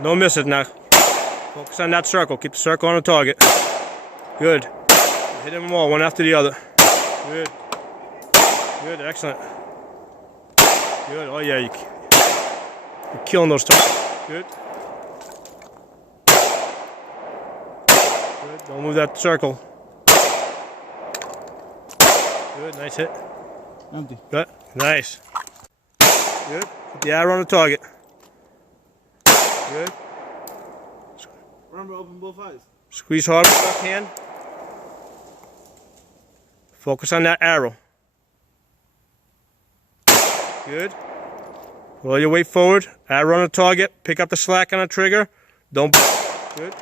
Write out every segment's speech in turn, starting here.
No misses now. Focus on that circle. Keep the circle on the target. Good. Hit them all, one after the other. Good. Good, excellent. Good, oh yeah, you're killing those targets. Good. Good, don't move that circle. Good, nice hit. Empty. Good, nice. Good, put the arrow on the target. Good. Remember, open both eyes. Squeeze hard with the left hand. Focus on that arrow. Good. Roll your weight forward. Arrow on the target. Pick up the slack on the trigger. Don't. Good.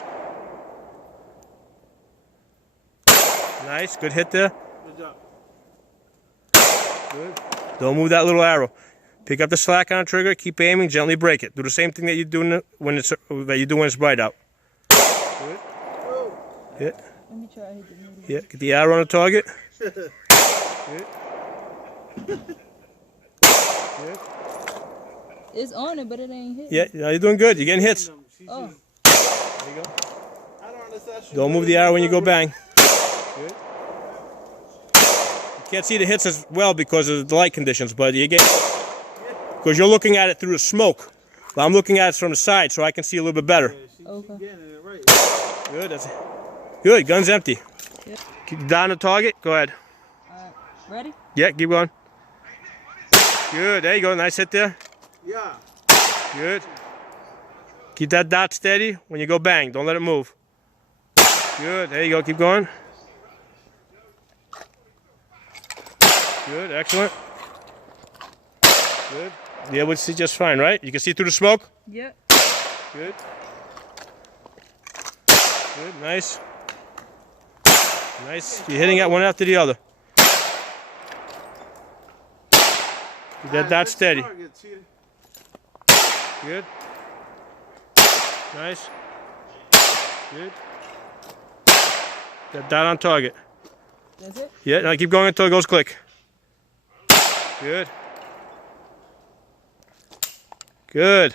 Nice. Good hit there. Good job. Good. Don't move that little arrow. Pick up the slack on the trigger. Keep aiming. Gently break it. Do the same thing that you do when it's bright out. Good. Yeah. Let me try to hit the middle. Yeah. Get the arrow on the target. Good. Good. It's on it, but it ain't hit. Yeah, you're doing good. You're getting hits. Oh. There you go. I don't understand. Don't move the arrow when you go bang. Good. You can't see the hits as well because of the light conditions, but you get because you're looking at it through the smoke. But I'm looking at it from the side, so I can see a little bit better. Okay. Good. That's good. Gun's empty. Yep. Keep down the target. Go ahead. Alright. Ready? Yeah, keep going. Good. There you go. Nice hit there. Yeah. Good. Keep that dot steady when you go bang. Don't let it move. Good. There you go. Keep going. Good. Excellent. Good. Yeah, we'll see just fine, right? You can see through the smoke? Yep. Good. Good. Nice. Nice. You're hitting it one after the other. Keep that dot steady. Good. Nice. Good. That dot on target. That's it? Yeah, now keep going until it goes click. Good. Good.